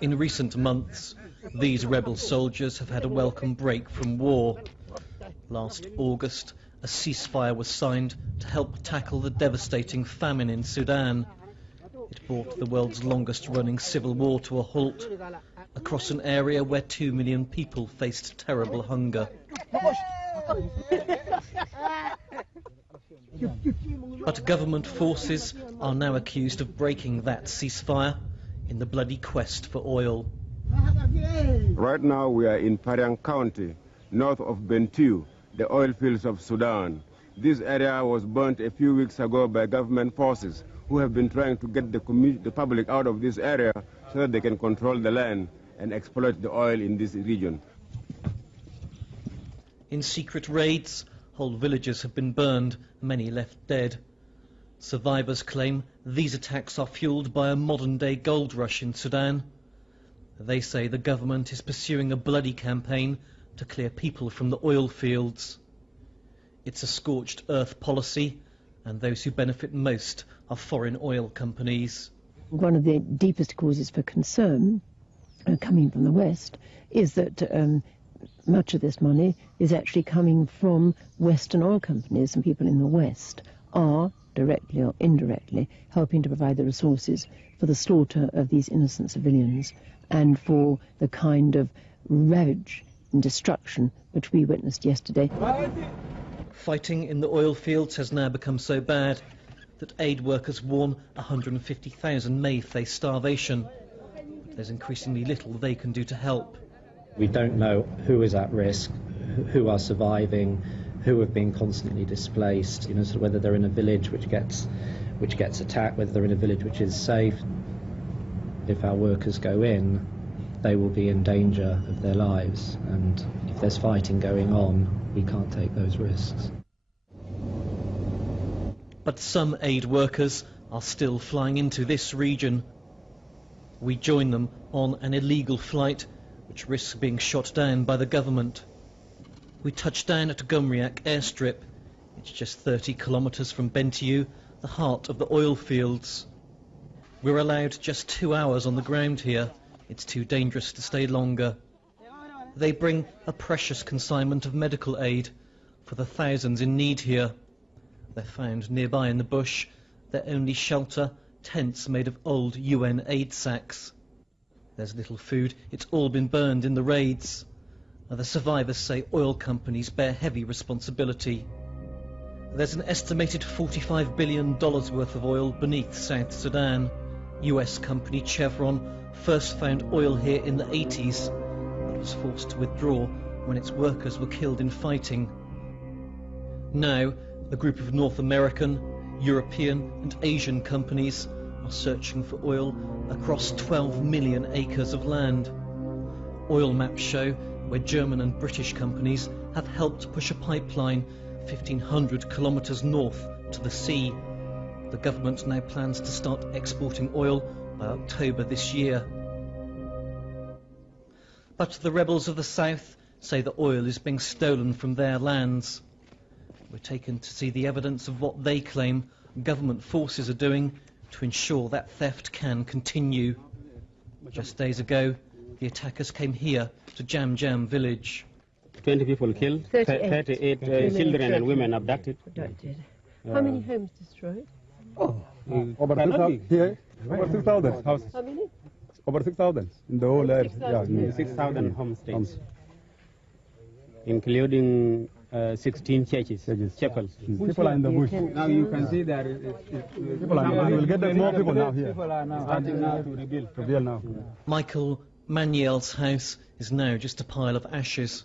In recent months, these rebel soldiers have had a welcome break from war. Last August, a ceasefire was signed to help tackle the devastating famine in Sudan. It brought the world's longest-running civil war to a halt, across an area where 2 million people faced terrible hunger. But government forces are now accused of breaking that ceasefire in the bloody quest for oil. Right now we are in Pariang County, north of Bentiu, the oil fields of Sudan. This area was burnt a few weeks ago by government forces who have been trying to get the public out of this area so that they can control the land and exploit the oil in this region. In secret raids, whole villages have been burned, many left dead. Survivors claim these attacks are fueled by a modern-day gold rush in Sudan. They say the government is pursuing a bloody campaign to clear people from the oil fields. It's a scorched earth policy, and those who benefit most are foreign oil companies. One of the deepest causes for concern coming from the West is that much of this money is actually coming from Western oil companies, and people in the West are, directly or indirectly, helping to provide the resources for the slaughter of these innocent civilians and for the kind of ravage and destruction which we witnessed yesterday. Fighting in the oil fields has now become so bad that aid workers warn 150,000 may face starvation. But there's increasingly little they can do to help. We don't know who is at risk, who are surviving, who have been constantly displaced, sort of whether they're in a village which gets attacked, whether they're in a village which is safe. If our workers go in, they will be in danger of their lives, and if there's fighting going on, we can't take those risks. But some aid workers are still flying into this region. We join them on an illegal flight which risks being shot down by the government. We touch down at Gumriak airstrip. It's just 30 kilometres from Bentiu, the heart of the oil fields. We're allowed just 2 hours on the ground here. It's too dangerous to stay longer. They bring a precious consignment of medical aid for the thousands in need here. They're found nearby in the bush, their only shelter, tents made of old UN aid sacks. There's little food, it's all been burned in the raids. The survivors say oil companies bear heavy responsibility. There's an estimated $45 billion worth of oil beneath South Sudan. US company Chevron first found oil here in the 80s, but was forced to withdraw when its workers were killed in fighting. Now, a group of North American, European and Asian companies are searching for oil across 12 million acres of land. Oil maps show where German and British companies have helped push a pipeline 1,500 kilometres north to the sea. The government now plans to start exporting oil by October this year. But the rebels of the south say the oil is being stolen from their lands. We're taken to see the evidence of what they claim government forces are doing to ensure that theft can continue. Just days ago, the attackers came here to Jam Jam village. 20 people killed, 38 children and women abducted. How many homes destroyed? Over 6,000 houses. How many? Over 6,000 in the whole area. 6,000 homestays, including 16 churches, chapels. People are in the bush. Now you can see that People are, we'll get more people now here. People are now starting now to rebuild. Now. Michael Manuel's house is now just a pile of ashes.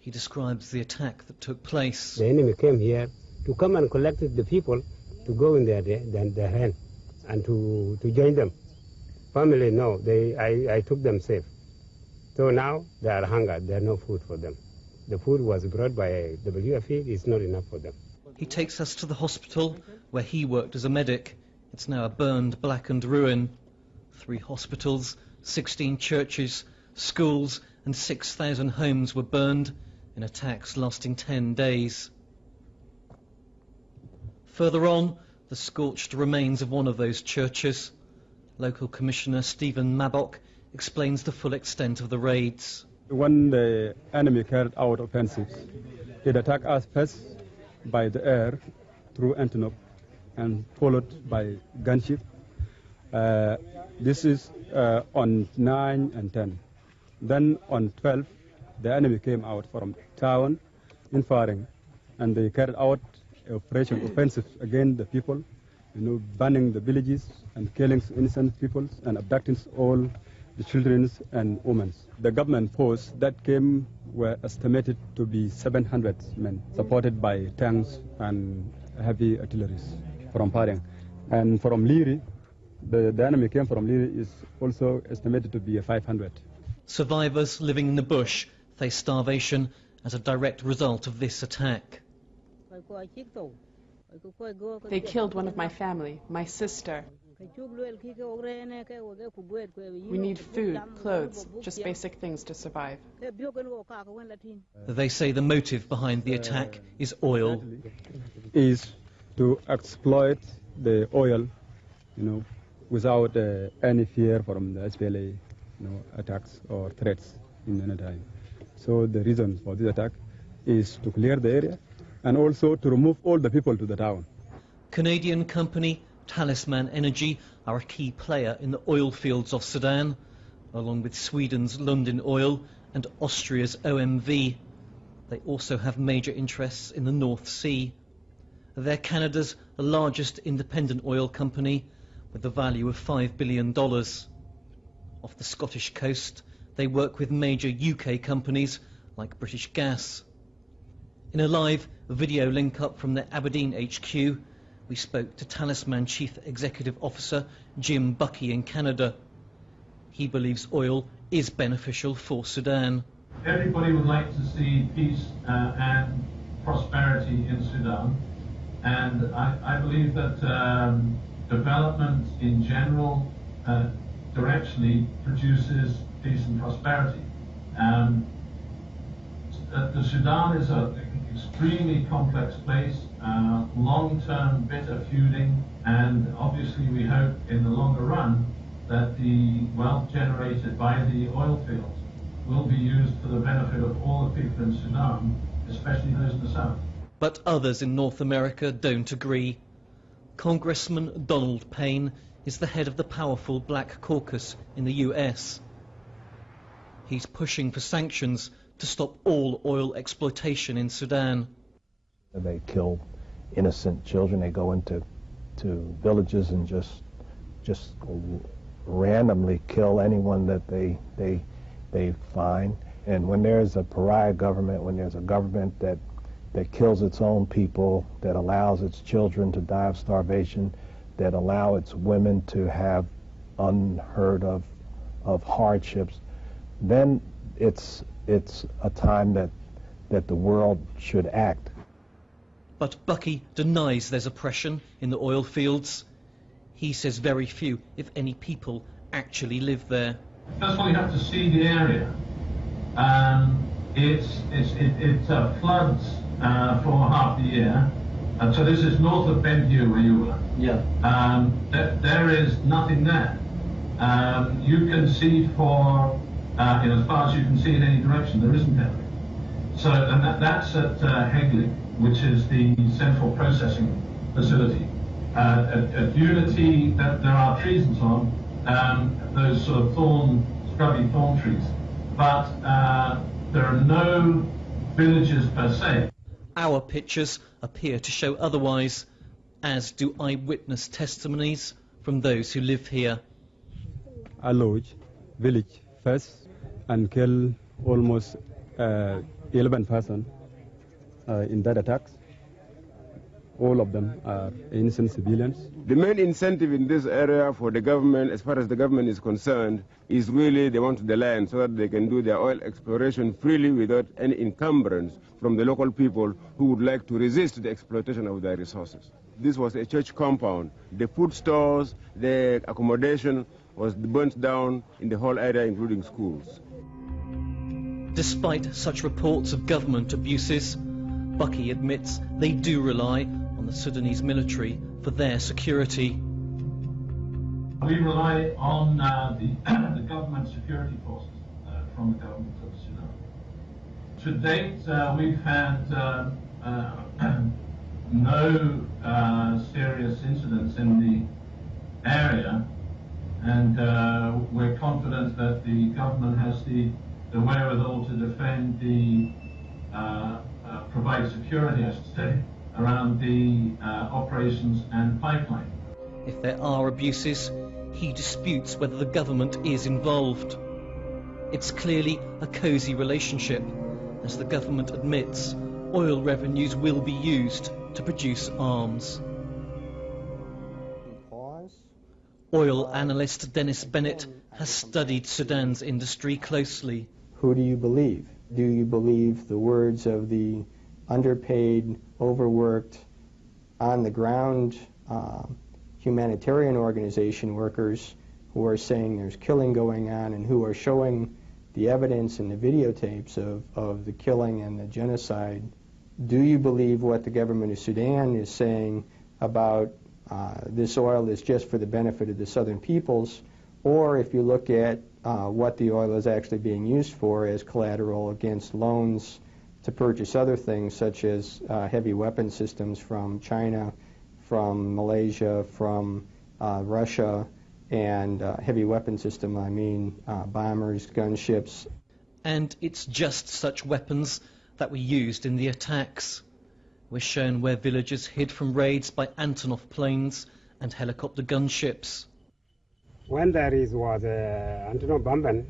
He describes the attack that took place. The enemy came here to come and collect the people to go in their hand and to join them. Family, no, I took them safe. So now they are hungered, there are no food for them. The food was brought by WFP, it's not enough for them. He takes us to the hospital where he worked as a medic. It's now a burned, blackened ruin. 3 hospitals, 16 churches, schools and 6,000 homes were burned in attacks lasting 10 days. Further on, the scorched remains of one of those churches. Local Commissioner Stephen Mabok explains the full extent of the raids. When the enemy carried out offensives, it attacked us first by the air through Antonov and followed by gunship. This is on 9 and 10. Then on 12, the enemy came out from town in Faring, and they carried out operation offensive against the people, burning the villages and killing innocent people and abducting all the children and women. The government force that came were estimated to be 700 men, supported by tanks and heavy artillery from Faring. And from Liri, the enemy came from Liri is also estimated to be 500. Survivors living in the bush face starvation as a direct result of this attack. They killed one of my family, my sister. We need food, clothes, just basic things to survive. They say the motive behind the attack is oil. Is to exploit the oil, without any fear from the SPLA, attacks or threats in any time. So the reason for this attack is to clear the area and also to remove all the people to the town. Canadian company Talisman Energy are a key player in the oil fields of Sudan, along with Sweden's Lundin Oil and Austria's OMV. They also have major interests in the North Sea. They're Canada's largest independent oil company, with a value of $5 billion. Off the Scottish coast, they work with major UK companies like British Gas. In a live video link-up from their Aberdeen HQ, we spoke to Talisman Chief Executive Officer Jim Buckey in Canada. He believes oil is beneficial for Sudan. Everybody would like to see peace and prosperity in Sudan, and I believe that development in general directionally produces peace and prosperity. The Sudan is an extremely complex place, long-term bitter feuding, and obviously we hope in the longer run that the wealth generated by the oil fields will be used for the benefit of all the people in Sudan, especially those in the south. But others in North America don't agree. Congressman Donald Payne is the head of the powerful Black Caucus in the US. He's pushing for sanctions to stop all oil exploitation in Sudan. They kill innocent children. They go into villages and just randomly kill anyone that they find. And when there's a pariah government, when there's a government that kills its own people, that allows its children to die of starvation, that allow its women to have unheard of hardships, then it's a time that the world should act. But Buckey denies there's oppression in the oil fields. He says very few, if any, people actually live there. First of all, you have to see the area. It floods for half the year. So this is north of Benview where you were. Yeah. There is nothing there. You can see for as far as you can see in any direction, there isn't anything. So, and that's at Hegley, which is the central processing facility. At Unity, there are trees and so on, those sort of scrubby thorn trees, but there are no villages per se. Our pictures appear to show otherwise, as do eyewitness testimonies from those who live here. A lodge village first and kill almost 11 persons in that attacks. All of them are innocent civilians. The main incentive in this area for the government, as far as the government is concerned, is really they want the land so that they can do their oil exploration freely without any encumbrance from the local people who would like to resist the exploitation of their resources. This was a church compound. The food stores, the accommodation was burnt down in the whole area, including schools. Despite such reports of government abuses, Buckey admits they do rely on the Sudanese military for their security. We rely on the government security forces from the government of Sudan. To date, we've had no serious incidents in the area, and we're confident that the government has the wherewithal to defend provide security, I should say, around the operations and pipeline. If there are abuses, he disputes whether the government is involved. It's clearly a cosy relationship. As the government admits, oil revenues will be used to produce arms. Oil analyst Dennis Bennett has studied Sudan's industry closely. Who do you believe? Do you believe the words of the underpaid, overworked, on-the-ground humanitarian organization workers who are saying there's killing going on and who are showing the evidence and the videotapes of the killing and the genocide? Do you believe what the government of Sudan is saying about this oil is just for the benefit of the southern peoples? Or if you look at what the oil is actually being used for as collateral against loans to purchase other things such as heavy weapon systems from China, from Malaysia, from Russia, and heavy weapon system, I mean bombers, gunships. And it's just such weapons that were used in the attacks. We're shown where villagers hid from raids by Antonov planes and helicopter gunships. When there was Antonov bombing,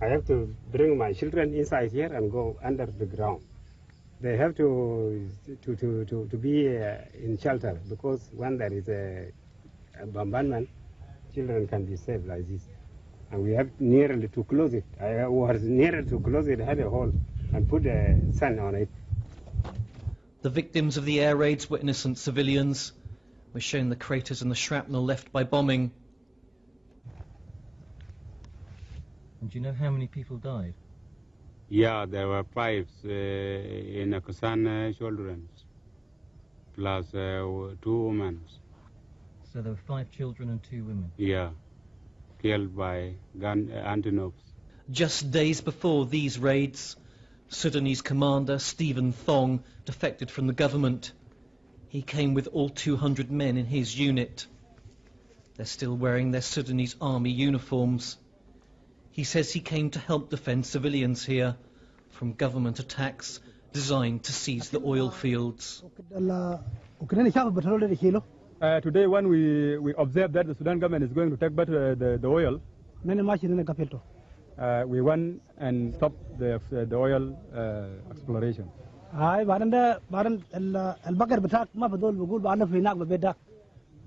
I have to bring my children inside here and go under the ground. They have to be in shelter, because when there is a bombardment, children can be saved like this. And we have nearly to close it. I was near to close it, had a hole, and put a sun on it. The victims of the air raids were innocent civilians. We're shown the craters and the shrapnel left by bombing. And do you know how many people died? Yeah, there were 5 in Akusan children, plus 2 women. So there were 5 children and 2 women? Yeah, killed by Antonovs. Just days before these raids, Sudanese commander Stephen Thong defected from the government. He came with all 200 men in his unit. They're still wearing their Sudanese army uniforms. He says he came to help defend civilians here from government attacks designed to seize the oil fields. Today, when we observed that the Sudan government is going to take back the oil, we went and stopped the oil exploration.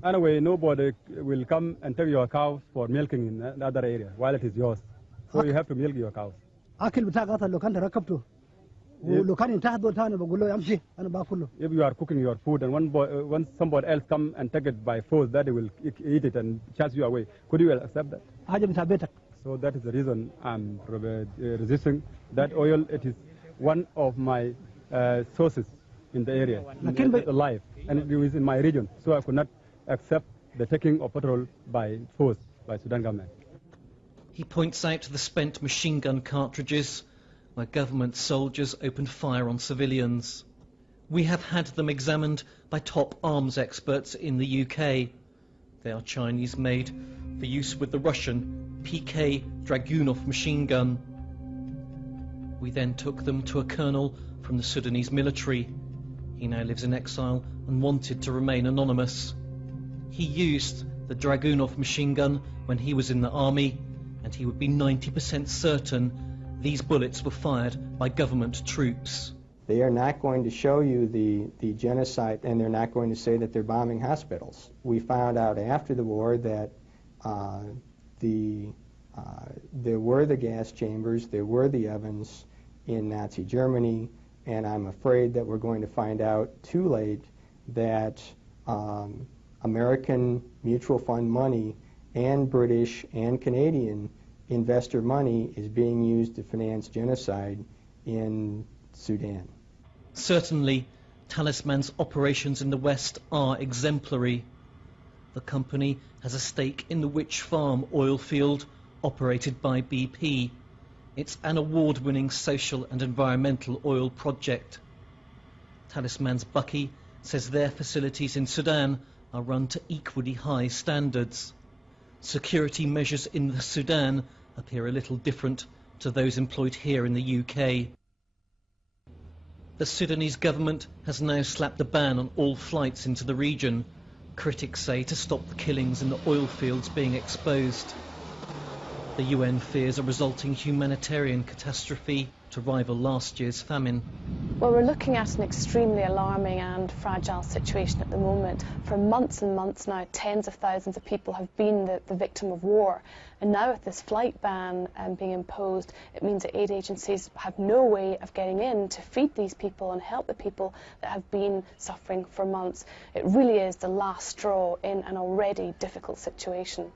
Anyway, nobody will come and take your cows for milking in the other area while it is yours. So you have to milk your cows. If you are cooking your food and once somebody else come and take it by force, that they will eat it and chase you away, could you accept that? So that is the reason I'm resisting that oil. It is one of my sources in the area, alive, and it is in my region. So I could not accept the taking of petrol by force by Sudan government. He points out the spent machine gun cartridges where government soldiers opened fire on civilians. We have had them examined by top arms experts in the UK. They are Chinese made for use with the Russian PK Dragunov machine gun. We then took them to a colonel from the Sudanese military. He now lives in exile and wanted to remain anonymous. He used the Dragunov machine gun when he was in the army, and he would be 90% certain these bullets were fired by government troops. They are not going to show you the genocide, and they're not going to say that they're bombing hospitals. We found out after the war that there were the gas chambers, there were the ovens in Nazi Germany, and I'm afraid that we're going to find out too late that American mutual fund money and British and Canadian investor money is being used to finance genocide in Sudan. Certainly, Talisman's operations in the West are exemplary. The company has a stake in the Witch Farm oil field operated by BP. It's an award-winning social and environmental oil project. Talisman's Bucky says their facilities in Sudan are run to equally high standards. Security measures in the Sudan appear a little different to those employed here in the UK. The Sudanese government has now slapped a ban on all flights into the region, critics say to stop the killings in the oil fields being exposed. The UN fears a resulting humanitarian catastrophe to rival last year's famine. Well, we're looking at an extremely alarming and fragile situation at the moment. For months and months now, tens of thousands of people have been the victim of war. And now with this flight ban being imposed, it means that aid agencies have no way of getting in to feed these people and help the people that have been suffering for months. It really is the last straw in an already difficult situation.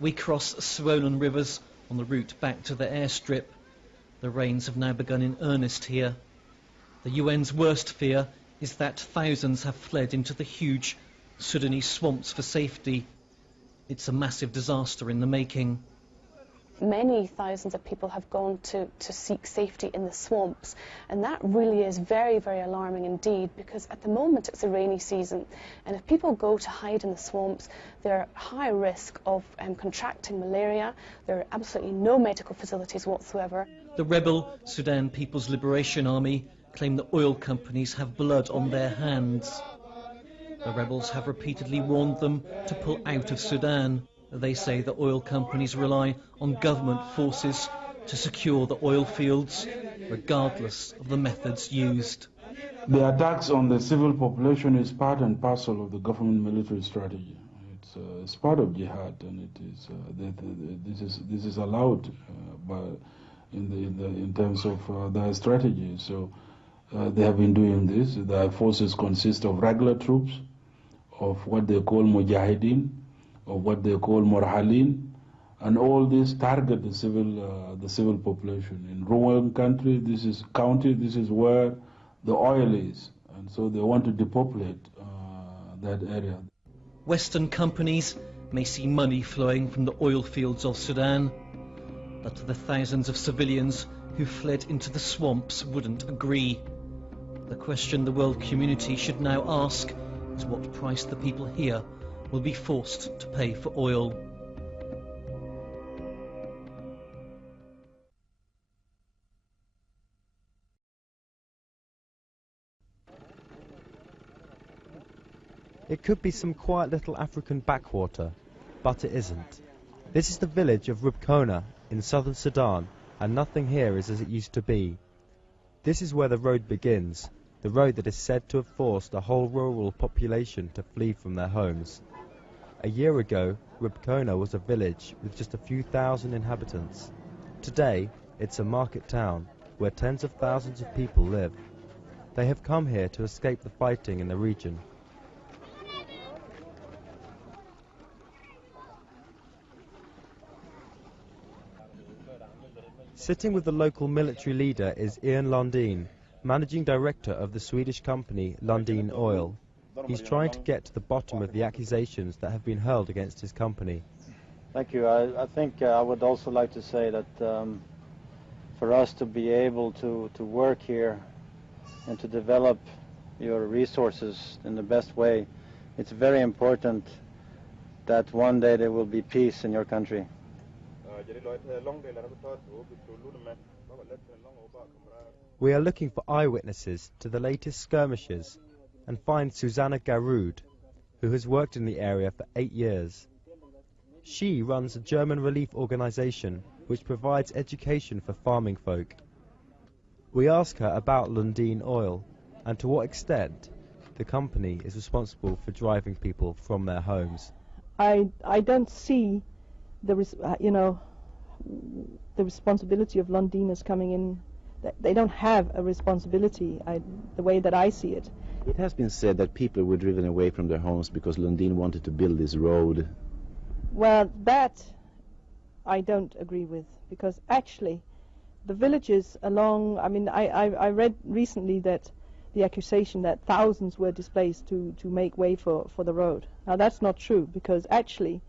We cross swollen rivers on the route back to the airstrip. The rains have now begun in earnest here. The UN's worst fear is that thousands have fled into the huge Sudanese swamps for safety. It's a massive disaster in the making. Many thousands of people have gone to seek safety in the swamps, and that really is very, very alarming indeed, because at the moment it's a rainy season, and if people go to hide in the swamps, they're at high risk of contracting malaria. There are absolutely no medical facilities whatsoever. The rebel Sudan People's Liberation Army claim that oil companies have blood on their hands. The rebels have repeatedly warned them to pull out of Sudan. They say the oil companies rely on government forces to secure the oil fields, regardless of the methods used. The attacks on the civil population is part and parcel of the government military strategy. It's part of jihad, and it is this is allowed in terms of their strategy. So they have been doing this. Their forces consist of regular troops, of what they call mujahideen, of what they call morhalin, and all this target the civil population. In rural country, this is where the oil is, and so they want to depopulate that area. Western companies may see money flowing from the oil fields of Sudan, but the thousands of civilians who fled into the swamps wouldn't agree. The question the world community should now ask is what price the people here will be forced to pay for oil. It could be some quiet little African backwater, but it isn't. This is the village of Rubkona in southern Sudan, and nothing here is as it used to be. This is where the road begins, the road that is said to have forced a whole rural population to flee from their homes. A year ago, Rubkona was a village with just a few thousand inhabitants. Today, it's a market town where tens of thousands of people live. They have come here to escape the fighting in the region. Sitting with the local military leader is Ian Lundin, managing director of the Swedish company Lundin Oil. He's trying to get to the bottom of the accusations that have been hurled against his company. Thank you. I think I would also like to say that for us to be able to work here and to develop your resources in the best way, it's very important that one day there will be peace in your country. We are looking for eyewitnesses to the latest skirmishes and find Susanna Garud, who has worked in the area for 8 years. She runs a German relief organisation which provides education for farming folk. We ask her about Lundin Oil and to what extent the company is responsible for driving people from their homes. I don't see the responsibility of Lundin as coming in. They don't have a responsibility, the way that I see it. It has been said that people were driven away from their homes because Lundin wanted to build this road. Well, that I don't agree with, because actually the villages along, I read recently that the accusation that thousands were displaced to make way for the road. Now that's not true, because actually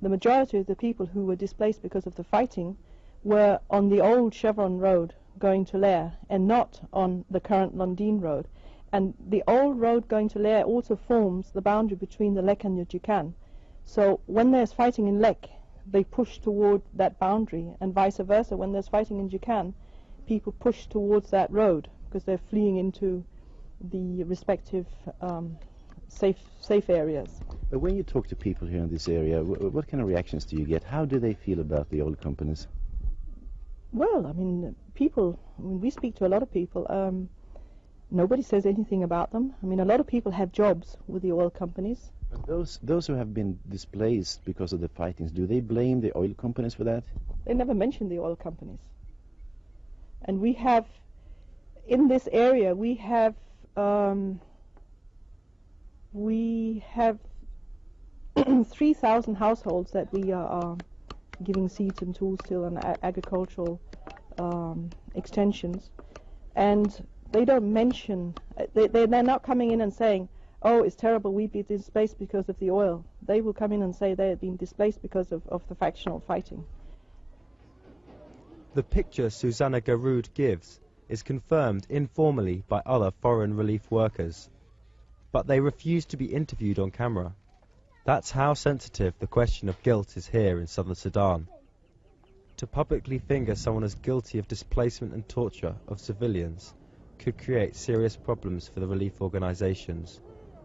the majority of the people who were displaced because of the fighting were on the old Chevron road going to Lair and not on the current Lundin road. And the old road going to Lair also forms the boundary between the Lek and the Jikan. So when there's fighting in Lek, they push toward that boundary, and vice versa. When there's fighting in Jikan, people push towards that road because they're fleeing into the respective safe areas. But when you talk to people here in this area, what kind of reactions do you get? How do they feel about the oil companies? Well, I mean, we speak to a lot of people. Nobody says anything about them. I mean, a lot of people have jobs with the oil companies. But those who have been displaced because of the fightings, do they blame the oil companies for that? They never mention the oil companies. And we have, in this area, we have 3,000 households that we are giving seeds and tools to and agricultural extensions, and they don't mention, they're not coming in and saying, oh, it's terrible, we've been displaced because of the oil. They will come in and say they have been displaced because of the factional fighting. The picture Susanna Garud gives is confirmed informally by other foreign relief workers, but they refuse to be interviewed on camera. That's how sensitive the question of guilt is here in southern Sudan. To publicly finger someone as guilty of displacement and torture of civilians could create serious problems for the relief organisations,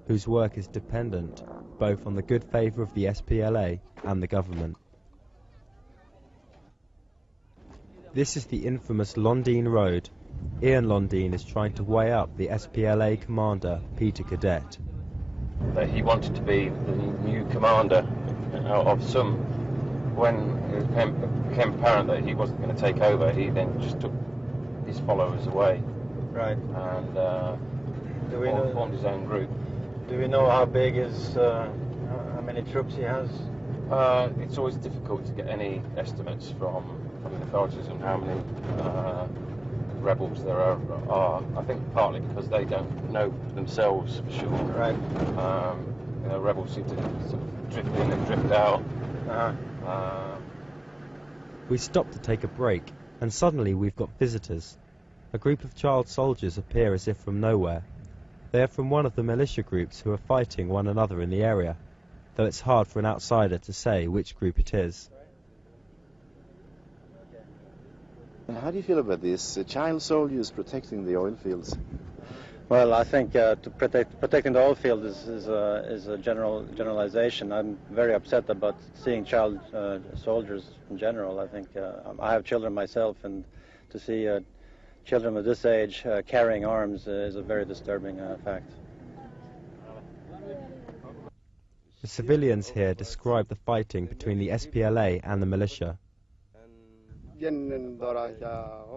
whose work is dependent both on the good favour of the SPLA and the government. This is the infamous Lundin Road. Ian Lundin is trying to weigh up the SPLA commander, Peter Cadet. That he wanted to be the new commander of some. When it became apparent that he wasn't going to take over, he then just took his followers away. Right. And formed his own group. Do we know how big is, how many troops he has? It's always difficult to get any estimates from the authorities on how many rebels there are. I think partly because they don't know themselves for sure. Right. Rebels seem to sort of drift in and drift out. We stop to take a break, and suddenly we've got visitors. A group of child soldiers appear as if from nowhere. They are from one of the militia groups who are fighting one another in the area, though it's hard for an outsider to say which group it is. And how do you feel about this? Child soldiers protecting the oil fields? Well, I think protecting the oil field is a generalization. I'm very upset about seeing child soldiers in general. I think I have children myself, and to see children of this age carrying arms is a very disturbing fact. The civilians here describe the fighting between the SPLA and the militia.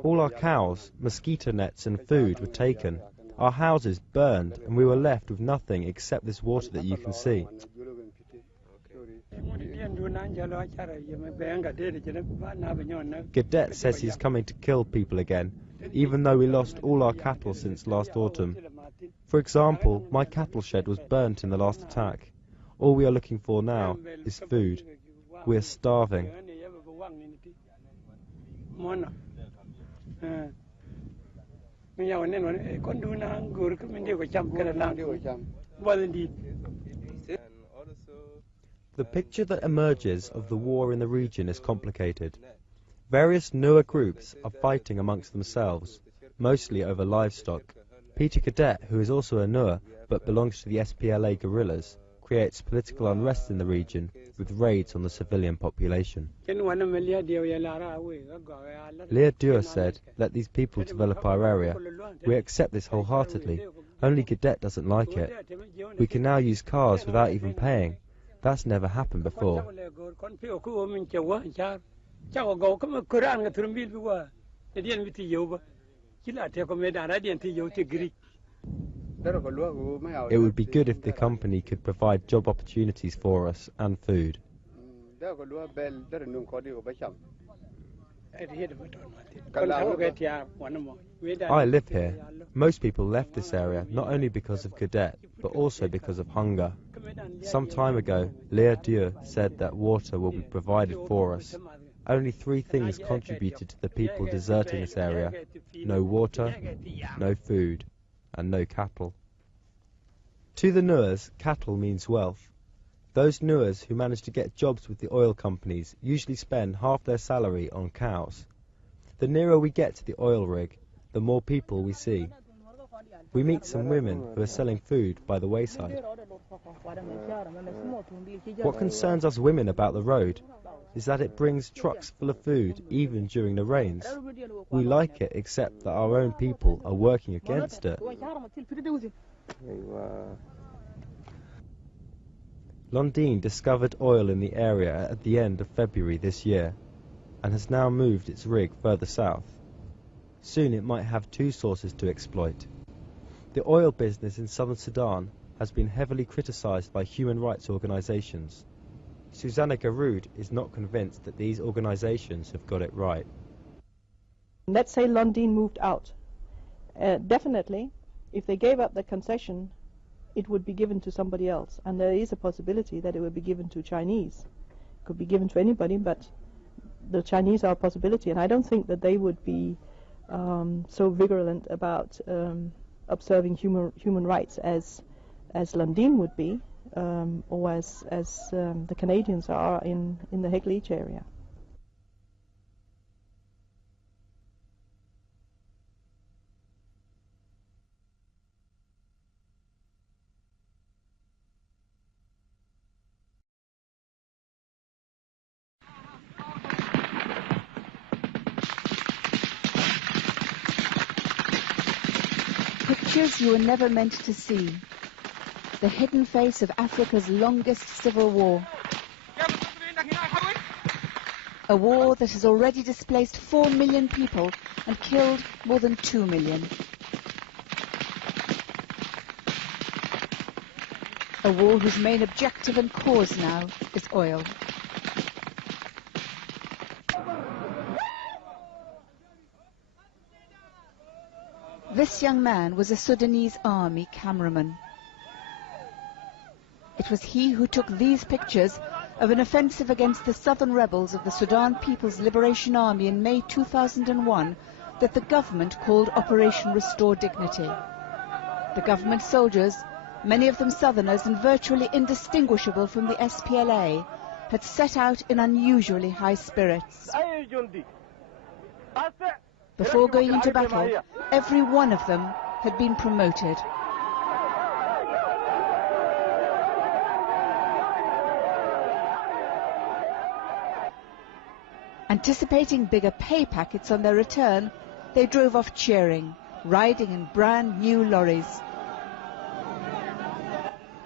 All our cows, mosquito nets and food were taken. Our houses burned, and we were left with nothing except this water that you can see. Gadet says he's coming to kill people again, even though we lost all our cattle since last autumn. For example, my cattle shed was burnt in the last attack. All we are looking for now is food. We are starving. The picture that emerges of the war in the region is complicated. Various Nuer groups are fighting amongst themselves, mostly over livestock. Peter Cadet, who is also a Nuer but belongs to the SPLA guerrillas, creates political unrest in the region with raids on the civilian population. Leah Dua said, "Let these people develop our area. We accept this wholeheartedly. Only Cadet doesn't like it. We can now use cars without even paying. That's never happened before." It would be good if the company could provide job opportunities for us and food. I live here. Most people left this area not only because of cadet, but also because of hunger. Some time ago, Lea Dieu said that water will be provided for us. Only 3 things contributed to the people deserting this area: no water, no food, and no cattle. To the Nuers, cattle means wealth. Those Nuers who manage to get jobs with the oil companies usually spend half their salary on cows. The nearer we get to the oil rig, the more people we see. We meet some women who are selling food by the wayside. What concerns us women about the road is that it brings trucks full of food even during the rains. We like it, except that our own people are working against it. Lundin discovered oil in the area at the end of February this year and has now moved its rig further south. Soon it might have 2 sources to exploit. The oil business in southern Sudan has been heavily criticised by human rights organisations. Susanna Garud is not convinced that these organisations have got it right. Let's say Lundin moved out. Definitely, if they gave up the concession, it would be given to somebody else. And there is a possibility that it would be given to Chinese. It could be given to anybody, but the Chinese are a possibility. And I don't think that they would be so virulent about observing human rights as Lundin would be, or as the Canadians are in the Heglich area. Pictures you were never meant to see. The hidden face of Africa's longest civil war. A war that has already displaced 4 million people and killed more than 2 million. A war whose main objective and cause now is oil. This young man was a Sudanese army cameraman. It was he who took these pictures of an offensive against the southern rebels of the Sudan People's Liberation Army in May 2001 that the government called Operation Restore Dignity. The government soldiers, many of them southerners and virtually indistinguishable from the SPLA, had set out in unusually high spirits. Before going into battle, every one of them had been promoted. Anticipating bigger pay packets on their return, they drove off cheering, riding in brand new lorries.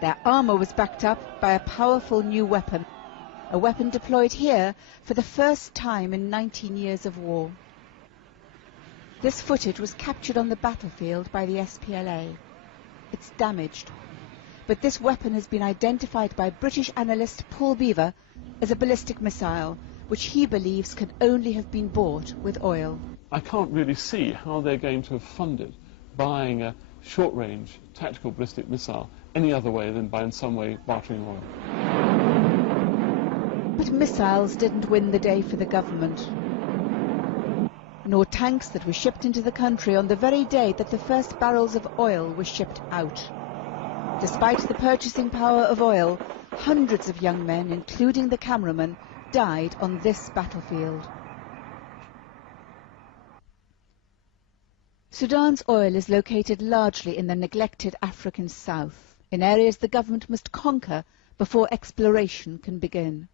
Their armour was backed up by a powerful new weapon, a weapon deployed here for the first time in 19 years of war. This footage was captured on the battlefield by the SPLA. It's damaged, but this weapon has been identified by British analyst Paul Beaver as a ballistic missile, which he believes can only have been bought with oil. I can't really see how they're going to have funded buying a short-range tactical ballistic missile any other way than by in some way bartering oil. But missiles didn't win the day for the government, nor tanks that were shipped into the country on the very day that the first barrels of oil were shipped out. Despite the purchasing power of oil, hundreds of young men, including the cameraman, died on this battlefield. Sudan's oil is located largely in the neglected African south, in areas the government must conquer before exploration can begin.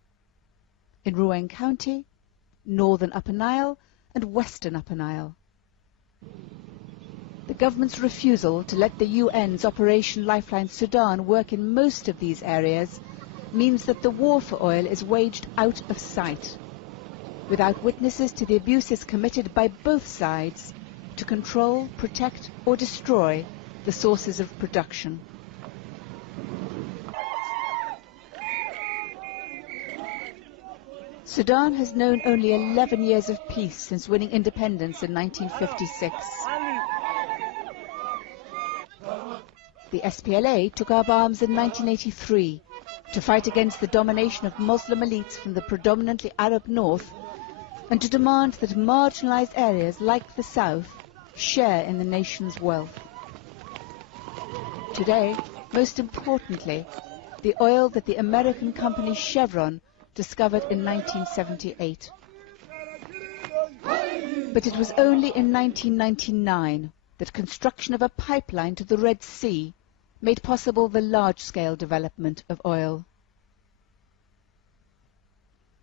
In Rouen County, northern Upper Nile and western Upper Nile. The government's refusal to let the UN's Operation Lifeline Sudan work in most of these areas means that the war for oil is waged out of sight, without witnesses to the abuses committed by both sides to control, protect or destroy the sources of production. Sudan has known only 11 years of peace since winning independence in 1956. The SPLA took up arms in 1983 to fight against the domination of Muslim elites from the predominantly Arab north and to demand that marginalized areas like the south share in the nation's wealth. Today, most importantly, the oil that the American company Chevron discovered in 1978. But it was only in 1999 that construction of a pipeline to the Red Sea made possible the large-scale development of oil.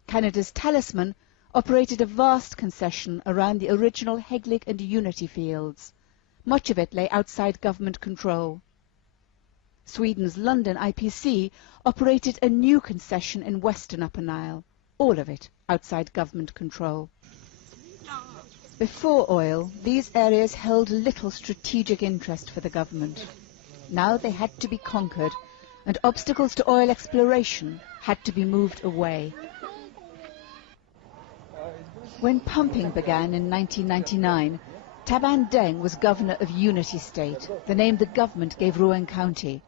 Canada's Talisman operated a vast concession around the original Heglig and Unity fields. Much of it lay outside government control. Sweden's Lundin IPC operated a new concession in western Upper Nile, all of it outside government control. Before oil, these areas held little strategic interest for the government. Now they had to be conquered, and obstacles to oil exploration had to be moved away. When pumping began in 1999, Taban Deng was governor of Unity State, the name the government gave Rouen County.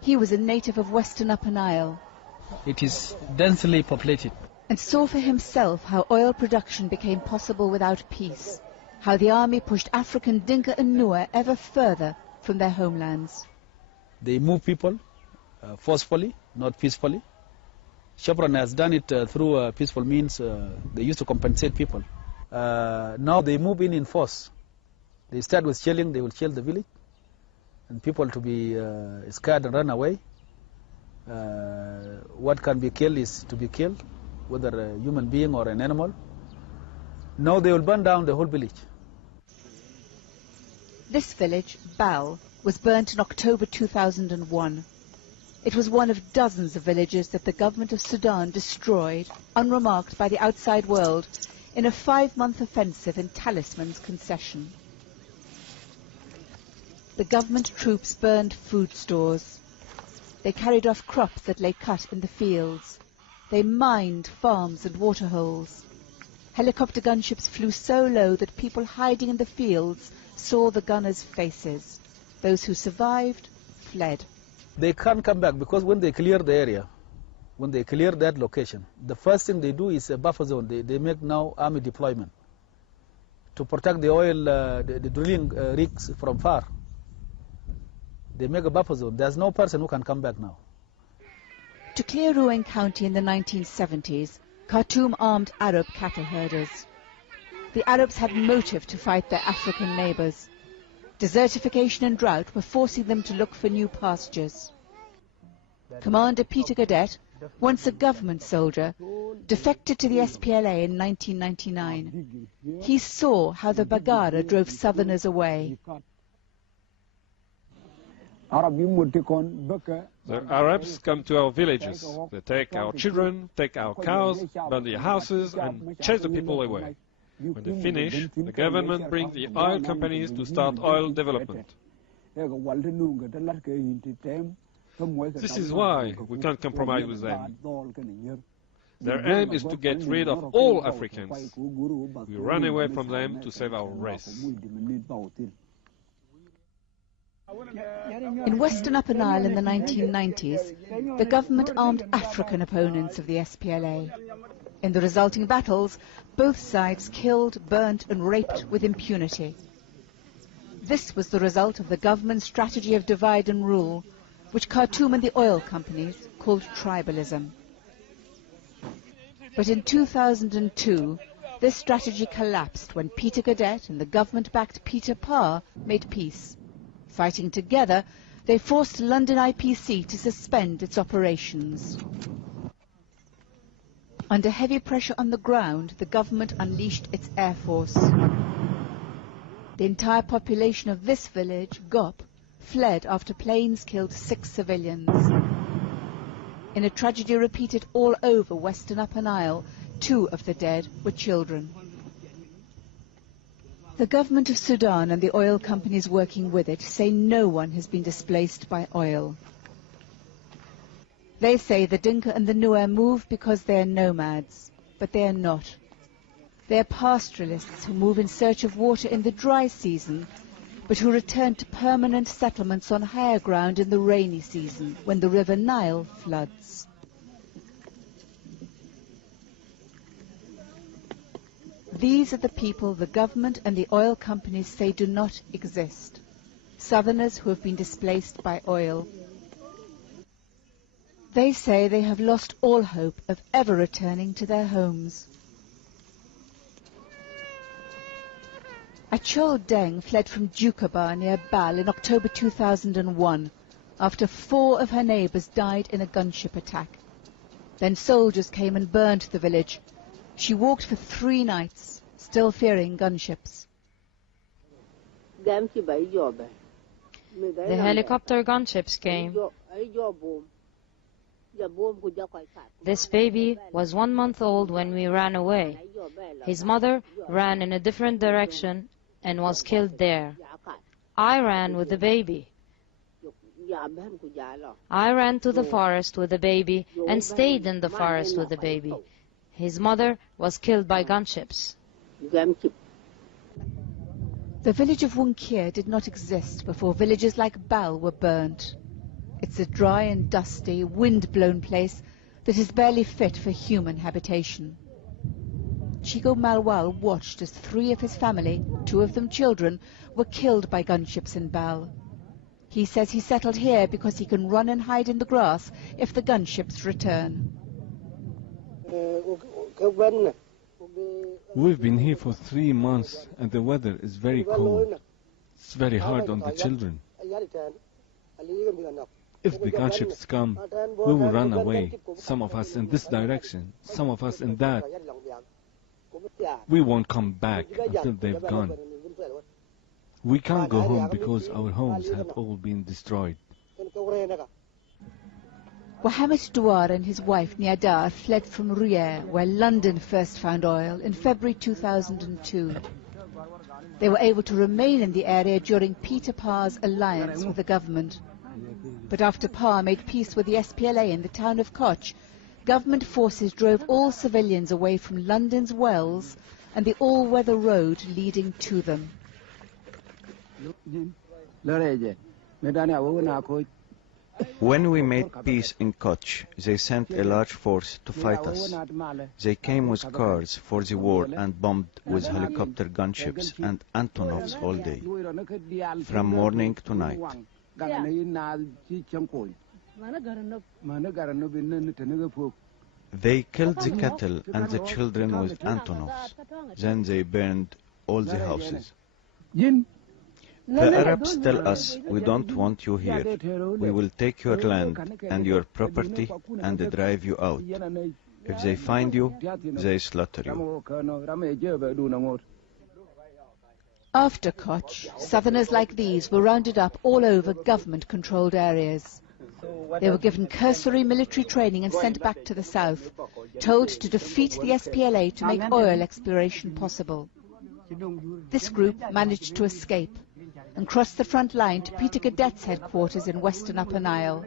He was a native of western Upper Nile. It is densely populated. And saw for himself how oil production became possible without peace, how the army pushed African Dinka and Nuer ever further from their homelands. They move people forcefully, not peacefully. Chevron has done it through peaceful means. They used to compensate people. Now they move in force. They start with shelling, they will shell the village, and people to be scared and run away. What can be killed is to be killed, whether a human being or an animal. Now they will burn down the whole village. This village, Bal, was burnt in October 2001. It was one of dozens of villages that the government of Sudan destroyed, unremarked by the outside world, in a 5-month offensive in Talisman's concession. The government troops burned food stores. They carried off crops that lay cut in the fields. They mined farms and waterholes. Helicopter gunships flew so low that people hiding in the fields saw the gunners' faces. Those who survived fled. They can't come back because when they clear the area, when they clear that location, the first thing they do is a buffer zone. They make now army deployment to protect the oil, the drilling rigs from far. They make a buffer zone. There's no person who can come back now. To clear Rouen County in the 1970s, Khartoum armed Arab cattle herders. The Arabs had motive to fight their African neighbors. Desertification and drought were forcing them to look for new pastures. Commander Peter Gadet, once a government soldier, defected to the SPLA in 1999. He saw how the Bagara drove southerners away. The Arabs come to our villages. They take our children, take our cows, burn the houses and chase the people away. When they finish, the government brings the oil companies to start oil development. This is why we can't compromise with them. Their aim is to get rid of all Africans. We run away from them to save our race. In western Upper Nile in the 1990s, the government armed African opponents of the SPLA. In the resulting battles, both sides killed, burnt and raped with impunity. This was the result of the government's strategy of divide and rule, which Khartoum and the oil companies called tribalism. But in 2002, this strategy collapsed when Peter Gadet and the government-backed Peter Parr made peace. Fighting together, they forced Lundin IPC to suspend its operations. Under heavy pressure on the ground, the government unleashed its air force. The entire population of this village, Gop, fled after planes killed 6 civilians. In a tragedy repeated all over western Upper Nile, 2 of the dead were children. The government of Sudan and the oil companies working with it say no one has been displaced by oil. They say the Dinka and the Nuer move because they are nomads. but they are not. They are pastoralists who move in search of water in the dry season, but who return to permanent settlements on higher ground in the rainy season, when the River Nile floods. These are the people the government and the oil companies say do not exist. Southerners who have been displaced by oil. They say they have lost all hope of ever returning to their homes. Achol Deng fled from Jukaba near Bal in October 2001 after 4 of her neighbours died in a gunship attack. Then soldiers came and burned the village. She walked for 3 nights, still fearing gunships. The helicopter gunships came. This baby was 1 month old when we ran away. His mother ran in a different direction and was killed there. I ran with the baby. I ran to the forest with the baby and stayed in the forest with the baby. His mother was killed by gunships. The village of Wunkir did not exist before villages like Bal were burnt. It's a dry and dusty, wind-blown place that is barely fit for human habitation. Chigo Malwal watched as 3 of his family, 2 of them children, were killed by gunships in Bal. He says he settled here because he can run and hide in the grass if the gunships return. We've been here for 3 months and the weather is very cold. It's very hard on the children. If the gunships come, we will run away, some of us in this direction, some of us in that. We won't come back until they've gone. We can't go home because our homes have all been destroyed. Mohamed Douar and his wife Niadar fled from Riyadh, where London first found oil, in February 2002. They were able to remain in the area during Peter Parr's alliance with the government. But after Parr made peace with the SPLA in the town of Koch, government forces drove all civilians away from London's wells and the all-weather road leading to them. When we made peace in Koch, they sent a large force to fight us. They came with cars for the war and bombed with helicopter gunships and Antonovs all day, from morning to night. They killed the cattle and the children with Antonovs. Then they burned all the houses. The Arabs tell us, we don't want you here. We will take your land and your property and drive you out. If they find you, they slaughter you. After Koch, southerners like these were rounded up all over government-controlled areas. They were given cursory military training and sent back to the south, told to defeat the SPLA to make oil exploration possible. This group managed to escape and crossed the front line to Peter Gadet's headquarters in western Upper Nile.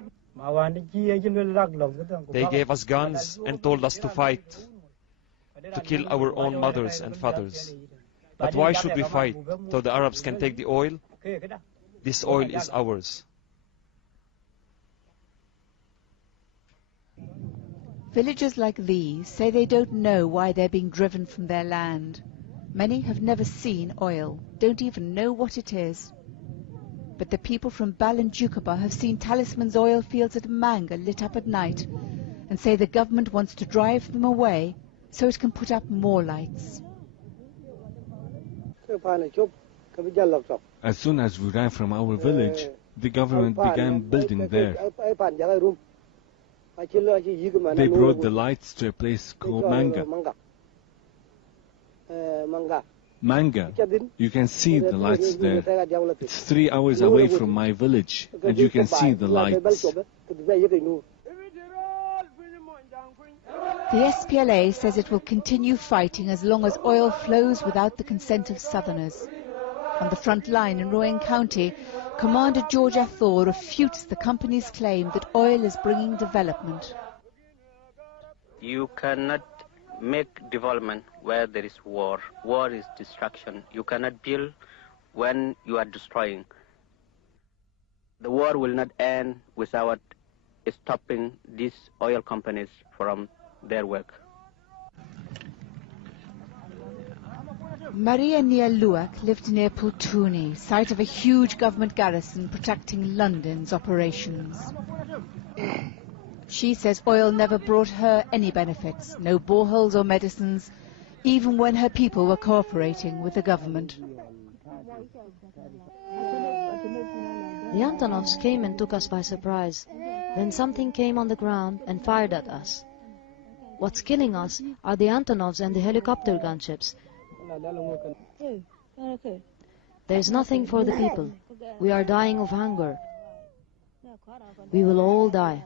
They gave us guns and told us to fight, to kill our own mothers and fathers. But why should we fight so the Arabs can take the oil? This oil is ours. Villagers like these say they don't know why they're being driven from their land. Many have never seen oil, don't even know what it is. But the people from Bal and Jukaba have seen Talisman's oil fields at Manga lit up at night and say the government wants to drive them away so it can put up more lights. As soon as we ran from our village, the government began building there. They brought the lights to a place called Manga. Manga, you can see the lights there. It's 3 hours away from my village, and you can see the lights. The SPLA says it will continue fighting as long as oil flows without the consent of southerners. On the front line in Rowan County, Commander George Athor refutes the company's claim that oil is bringing development. You cannot make development where there is war. War is destruction. You cannot build when you are destroying. The war will not end without stopping these oil companies from their work. Maria Nia-Luak lived near Pultuni, site of a huge government garrison protecting London's operations. She says oil never brought her any benefits, no boreholes or medicines, even when her people were cooperating with the government. The Antonovs came and took us by surprise. Then something came on the ground and fired at us. What's killing us are the Antonovs and the helicopter gunships. There's nothing for the people. We are dying of hunger. We will all die.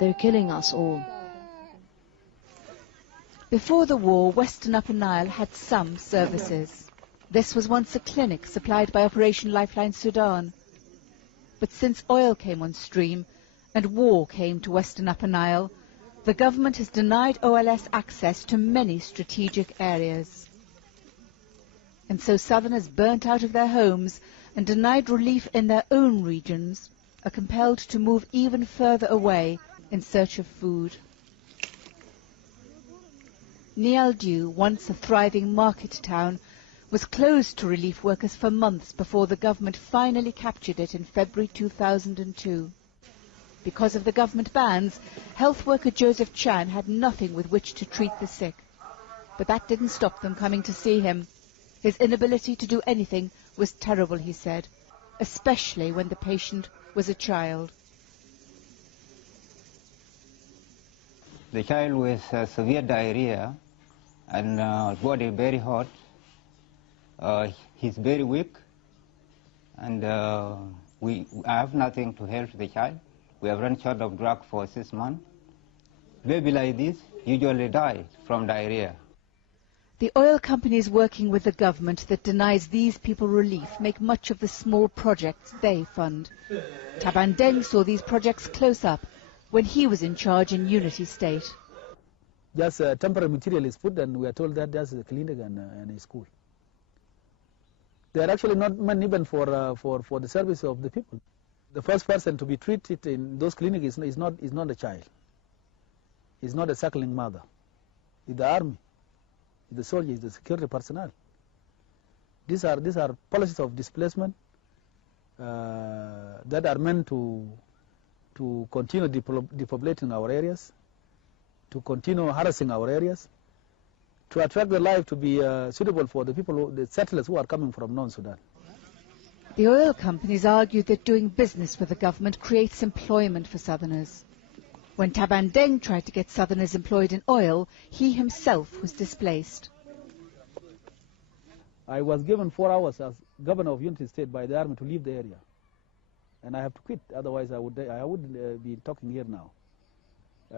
They're killing us all. Before the war, Western Upper Nile had some services. This was once a clinic supplied by Operation Lifeline Sudan. But since oil came on stream and war came to Western Upper Nile, the government has denied OLS access to many strategic areas. And so southerners burnt out of their homes and denied relief in their own regions are compelled to move even further away in search of food. Nialdu, once a thriving market town, was closed to relief workers for months before the government finally captured it in February 2002. Because of the government bans, health worker Joseph Chan had nothing with which to treat the sick. But that didn't stop them coming to see him. His inability to do anything was terrible, he said, especially when the patient was a child. The child with severe diarrhea and body very hot. He's very weak, and I have nothing to help the child. We have run short of drug for 6 months. Baby like this usually die from diarrhea. The oil companies working with the government that denies these people relief make much of the small projects they fund. Taban Deng saw these projects close up when he was in charge in Unity State. Just temporary material is put, and we are told that there's a clinic and a school. They are actually not meant even for the service of the people. The first person to be treated in those clinics is not a child. It's not a suckling mother. It's the army, it's the soldiers, it's the security personnel. These are policies of displacement that are meant to continue depopulating our areas, to continue harassing our areas, to attract the life to be suitable for the people, the settlers who are coming from non-Sudan. The oil companies argued that doing business with the government creates employment for southerners. When Taban Deng tried to get southerners employed in oil, he himself was displaced. I was given 4 hours as governor of Unity State by the army to leave the area. And I have to quit, otherwise I wouldn't be talking here now.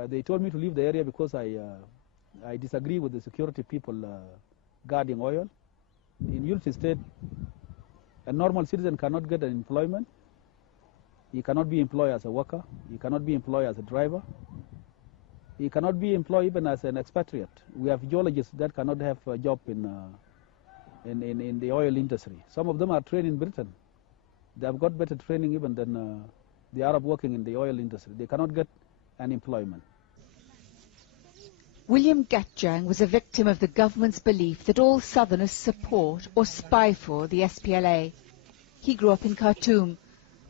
They told me to leave the area because I disagree with the security people guarding oil. In Unity State, a normal citizen cannot get an employment. He cannot be employed as a worker. He cannot be employed as a driver. He cannot be employed even as an expatriate. We have geologists that cannot have a job in the oil industry. Some of them are trained in Britain. They have got better training even than the Arab working in the oil industry. They cannot get an employment. William Gatjang was a victim of the government's belief that all southerners support or spy for the SPLA. He grew up in Khartoum,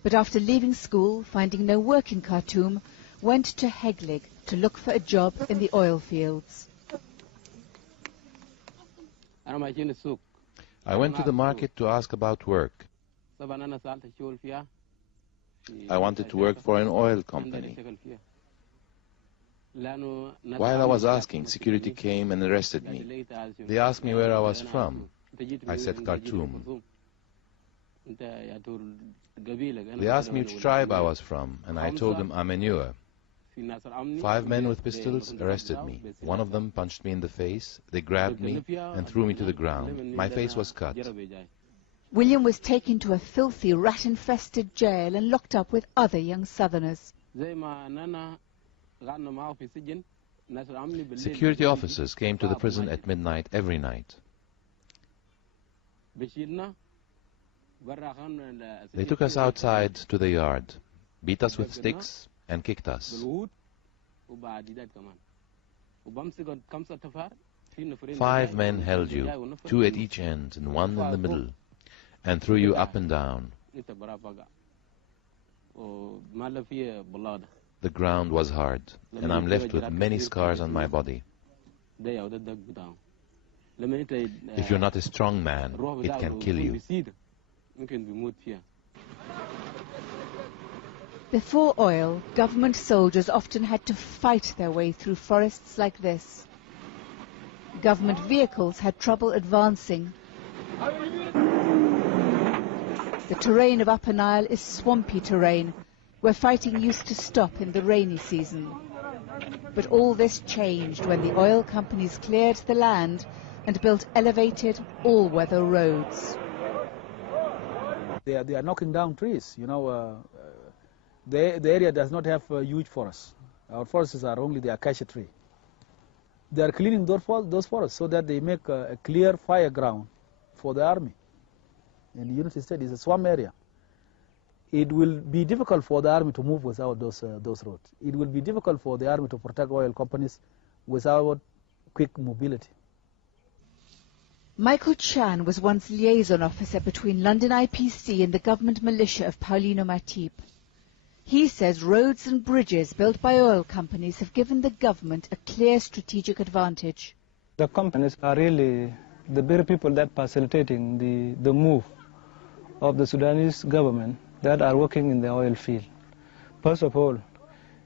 but after leaving school, finding no work in Khartoum, went to Heglig to look for a job in the oil fields. I went to the market to ask about work. I wanted to work for an oil company. While I was asking, security came and arrested me. They asked me where I was from. I said Khartoum. They asked me which tribe I was from, and I told them I'm a Nuer. 5 men with pistols arrested me. One of them punched me in the face. They grabbed me and threw me to the ground. My face was cut. William was taken to a filthy, rat-infested jail and locked up with other young southerners. Security officers came to the prison at midnight every night. They took us outside to the yard, beat us with sticks, and kicked us. 5 men held you, 2 at each end and 1 in the middle, and threw you up and down. The ground was hard, and I'm left with many scars on my body. If you're not a strong man, it can kill you. Before oil, government soldiers often had to fight their way through forests like this. Government vehicles had trouble advancing. The terrain of Upper Nile is swampy terrain, where fighting used to stop in the rainy season. But all this changed when the oil companies cleared the land and built elevated, all-weather roads. They are knocking down trees. You know, the area does not have huge forests. Our forests are only the acacia tree. They are cleaning those forests so that they make a clear fire ground for the army. In the United States, it's a swamp area. It will be difficult for the army to move without those roads. It will be difficult for the army to protect oil companies without quick mobility. Michael Chan was once liaison officer between London IPC and the government militia of Paulino Matip. He says roads and bridges built by oil companies have given the government a clear strategic advantage. The companies are really the very people that facilitating the move of the Sudanese government that are working in the oil field. First of all,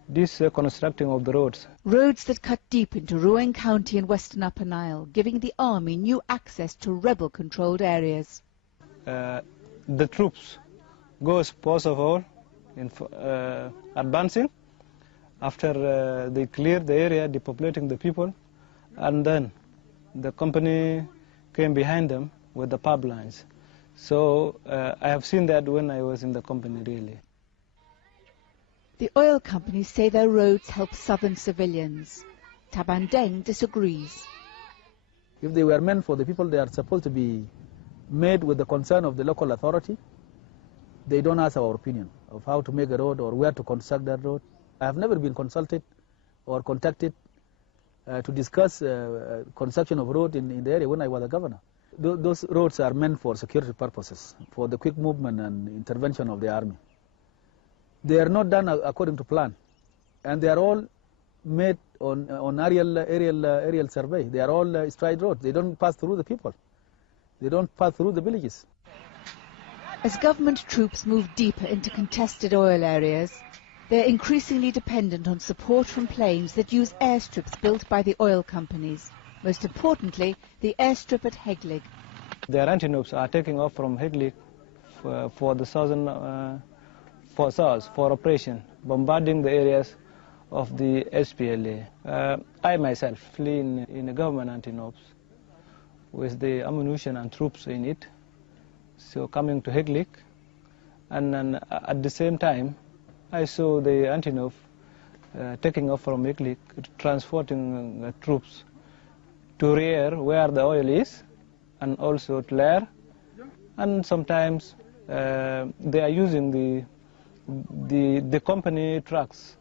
this constructing of the roads. Roads that cut deep into Ruang County in western Upper Nile, giving the army new access to rebel-controlled areas. The troops goes first of all in advancing. After they clear the area, depopulating the people, and then the company came behind them with the pipelines. So I have seen that when I was in the company, really. The oil companies say their roads help southern civilians. Tabandeng disagrees. If they were meant for the people, they are supposed to be made with the concern of the local authority. They don't ask our opinion of how to make a road or where to construct that road. I have never been consulted or contacted to discuss construction of road in the area when I was a governor. Those roads are meant for security purposes, for the quick movement and intervention of the army. They are not done according to plan, and they are all made on aerial survey. They are all straight roads. They don't pass through the people. They don't pass through the villages. As government troops move deeper into contested oil areas, they are increasingly dependent on support from planes that use airstrips built by the oil companies. Most importantly, the airstrip at Heglig. Their antinopes are taking off from Heglig for the southern for operation, bombarding the areas of the SPLA. I myself flee in a government antinopes with the ammunition and troops in it. So coming to Heglig, and then at the same time, I saw the antinop taking off from Heglig, transporting troops to rear where the oil is, and also to Lair, and sometimes they are using the company trucks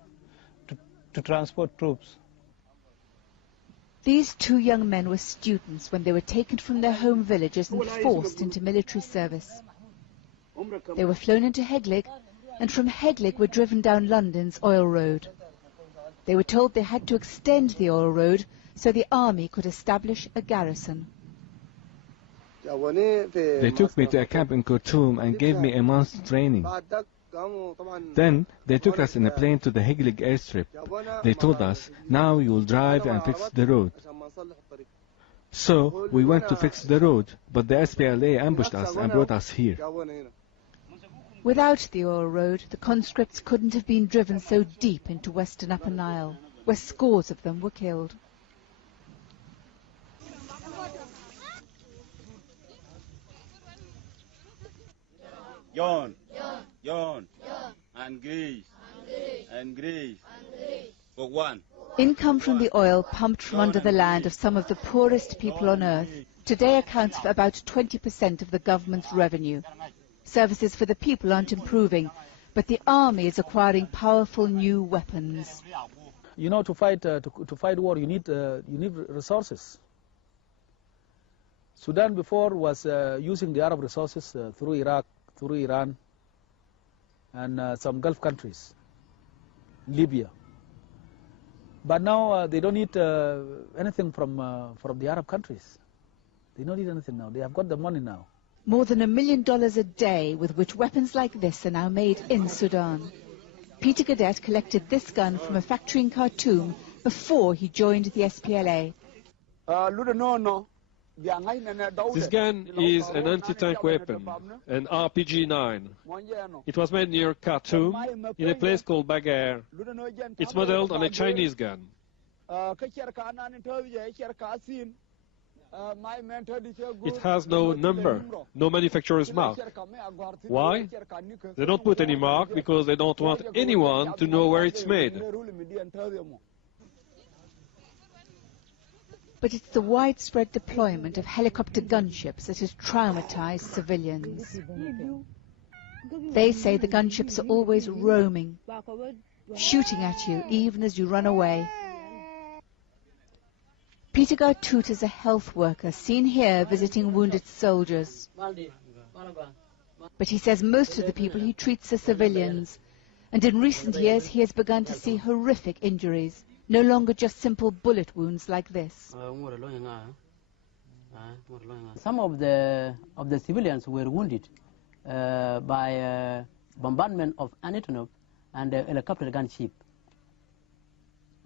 to transport troops. These 2 young men were students when they were taken from their home villages and forced into military service. They were flown into Heglig, and from Heglig were driven down London's oil road. They were told they had to extend the oil road so the army could establish a garrison. They took me to a camp in Khartoum and gave me a month's training. Then they took us in a plane to the Heglig airstrip. They told us, now you will drive and fix the road. So we went to fix the road, but the SPLA ambushed us and brought us here. Without the oil road, the conscripts couldn't have been driven so deep into western Upper Nile, where scores of them were killed. Yon, and Greece, and Greece. Income from the oil pumped from under the land of some of the poorest people on earth today accounts for about 20% of the government's revenue. Services for the people aren't improving, but the army is acquiring powerful new weapons. You know, to fight war, you need resources. Sudan before was using the Arab resources through Iraq, through Iran, and some Gulf countries, Libya. But now they don't need anything from the Arab countries. They don't need anything now. They have got the money now. More than $1 million a day with which weapons like this are now made in Sudan. Peter Gadet collected this gun from a factory in Khartoum before he joined the SPLA. This gun is an anti-tank weapon, an RPG-9. It was made near Khartoum, in a place called Bagar. It's modeled on a Chinese gun. It has no number, no manufacturer's mark. Why? They don't put any mark because they don't want anyone to know where it's made. But it's the widespread deployment of helicopter gunships that has traumatized civilians. They say the gunships are always roaming, shooting at you even as you run away. Peter Gartut is a health worker seen here visiting wounded soldiers. But he says most of the people he treats are civilians, and in recent years he has begun to see horrific injuries, no longer just simple bullet wounds like this. Some of the civilians were wounded by bombardment of Antonov and helicopter gunship.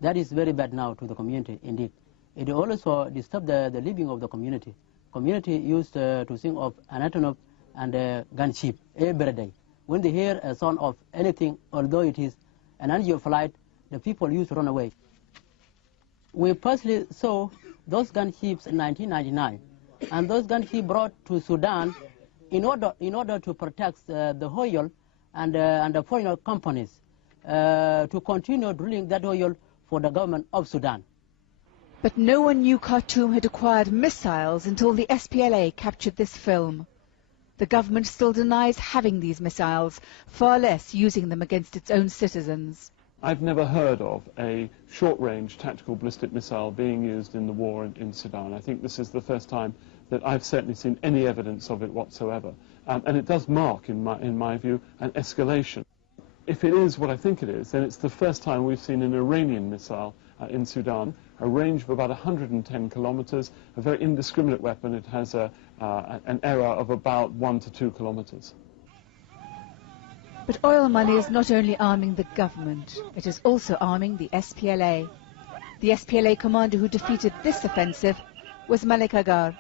That is very bad now to the community, indeed. It also disturbed the living of the community. Community used to think of Antonov and gunship every day. When they hear a sound of anything, although it is an NGO flight, the people used to run away. We personally saw those gunships in 1999, and those gunships brought to Sudan in order to protect the oil and the foreign companies to continue drilling that oil for the government of Sudan. But no one knew Khartoum had acquired missiles until the SPLA captured this film. The government still denies having these missiles, far less using them against its own citizens. I've never heard of a short-range tactical ballistic missile being used in the war in Sudan. I think this is the first time that I've certainly seen any evidence of it whatsoever. And it does mark, in my view, an escalation. If it is what I think it is, then it's the first time we've seen an Iranian missile in Sudan, a range of about 110 kilometers, a very indiscriminate weapon. It has an error of about 1 to 2 kilometers. But oil money is not only arming the government, it is also arming the SPLA. The SPLA commander who defeated this offensive was Malik Agar.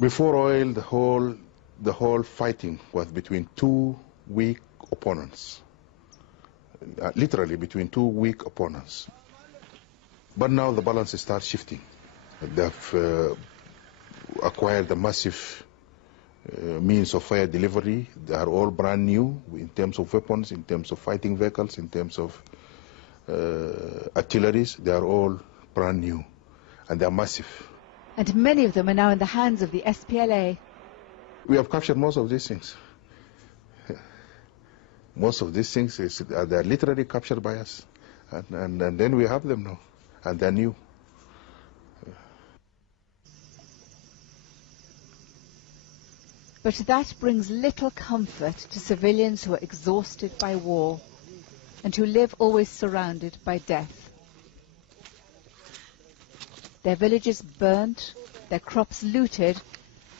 Before oil, the whole fighting was between two weak opponents, literally between two weak opponents. But now the balance starts shifting. They've acquired a massive means of fire delivery. They are all brand new in terms of weapons, in terms of fighting vehicles, in terms of artilleries. They are all brand new, and they are massive. And many of them are now in the hands of the SPLA. We have captured most of these things. Most of these things, they are literally captured by us. And then we have them now, and they're new. But that brings little comfort to civilians who are exhausted by war and who live always surrounded by death. Their villages burnt, their crops looted,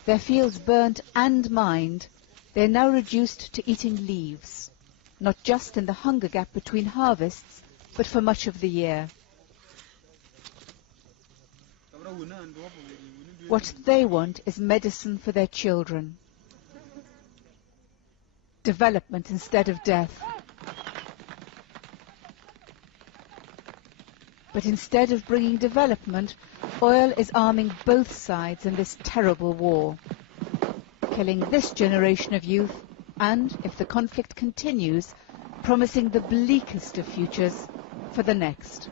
their fields burnt and mined. They're now reduced to eating leaves, not just in the hunger gap between harvests, but for much of the year. What they want is medicine for their children. Development instead of death. But instead of bringing development, oil is arming both sides in this terrible war, killing this generation of youth and, if the conflict continues, promising the bleakest of futures for the next.